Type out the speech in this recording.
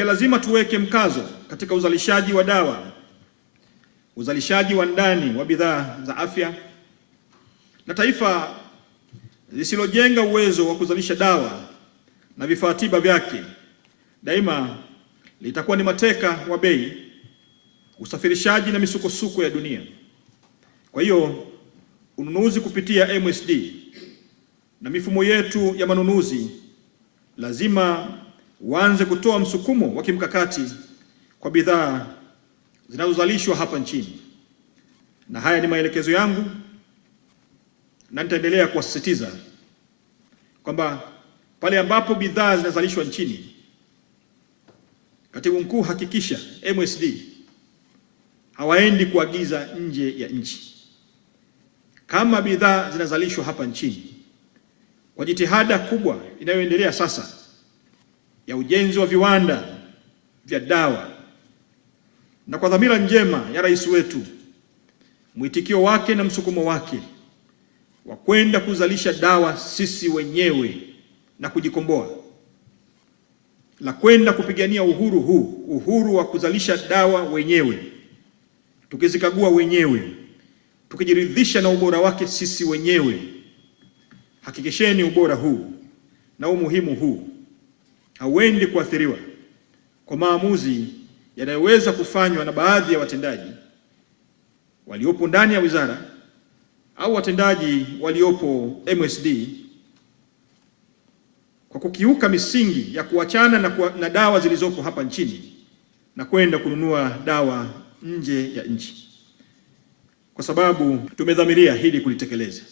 Pia lazima tuweke mkazo katika uzalishaji wa dawa, uzalishaji wa ndani wa bidhaa za afya, na taifa lisilojenga uwezo wa kuzalisha dawa na vifaa tiba vyake daima litakuwa ni mateka wa bei, usafirishaji na misukosuko ya dunia. Kwa hiyo ununuzi kupitia MSD na mifumo yetu ya manunuzi lazima uanze kutoa msukumo wa kimkakati kwa bidhaa zinazozalishwa hapa nchini. Na haya ni maelekezo yangu, na nitaendelea kuwasisitiza kwamba pale ambapo bidhaa zinazalishwa nchini, Katibu Mkuu, hakikisha MSD hawaendi kuagiza nje ya nchi. Kama bidhaa zinazalishwa hapa nchini, kwa jitihada kubwa inayoendelea sasa ya ujenzi wa viwanda vya dawa na kwa dhamira njema ya rais wetu, mwitikio wake na msukumo wake wa kwenda kuzalisha dawa sisi wenyewe na kujikomboa, la kwenda kupigania uhuru huu, uhuru wa kuzalisha dawa wenyewe, tukizikagua wenyewe, tukijiridhisha na ubora wake sisi wenyewe. Hakikisheni ubora huu na umuhimu huu hauendi kuathiriwa kwa maamuzi yanayoweza kufanywa na baadhi ya watendaji waliopo ndani ya wizara au watendaji waliopo MSD kwa kukiuka misingi ya kuachana na dawa zilizopo hapa nchini na kwenda kununua dawa nje ya nchi, kwa sababu tumedhamiria hili kulitekeleza.